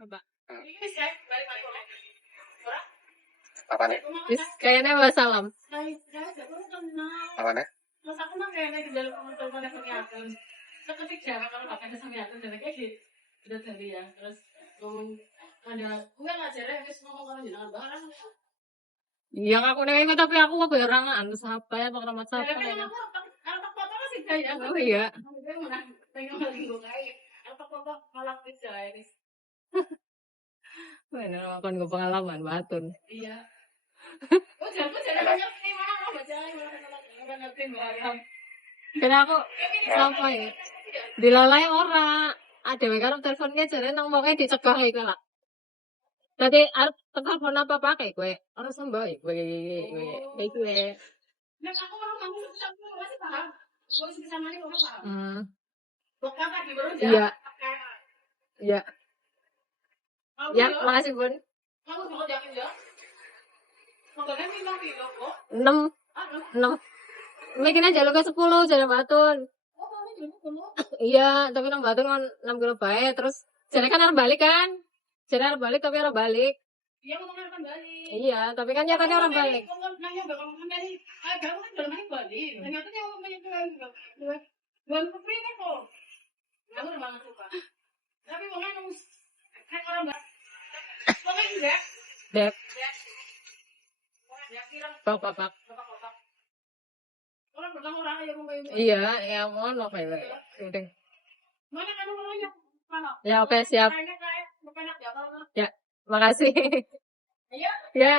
Apa? Apa nih? Kayaknya wassalam. Apa nih? Mas aku mah kayaknya di dalam teman-teman yang penyataan. Seketik jarak kalau pakai kesamiatan dan kayak gitu. Udah tadi ya, terus ngomong ada enggak ngajarnya habis ngomong kalau jangan barang. Iya aku nengok tapi aku kok berangan siapa ya Pak Rahmat siapa Ya ya. aku apa foto masih kayak Oh iya. Pengen lagi gue kayak apa foto malah bisa ini. Bener makan gue pengalaman batun. Iya. Oh jangan ngerti mana lo baca mana ngerti barang. Karena aku apa ya? Dilalai ora. Ada karo teleponnya jadi nang mau dicegah iku lah. Tadi arep telepon apa pakai gue? Harus sembahy gue. Nah aku orang kamu masih paham. Gue bisa mani kamu paham. Bukan tadi baru Iya. Iya. Ya, makasih Bun. Kamu mau yakin ya? Makanya minta kilo kok. 6. Mungkin aja lu ke 10 jadi batun. Iya, tapi nang batun kan 6 kilo bae terus jadi kan harus balik kan? Jadi harus balik tapi harus balik. Iya, ngomongnya akan balik. Iya, tapi kan nyatanya orang balik. Nanya bakal ngomongin kamu kan dalam hari balik. Ternyata dia ngomongnya bukan free kan kok. Kamu udah banget suka. Tapi ngomongnya nunggu kayak orang balik. Ngomongnya enggak? Dep. Ya kira. Pak. Orang bertemu orang aja ngomongin. Iya, ya mohon maaf ya. Udah. Mana kan ngomongnya? Mana? Ya oke siap. Kayaknya bukan enak ya kalau. Ya, makasih. Iya. Ya.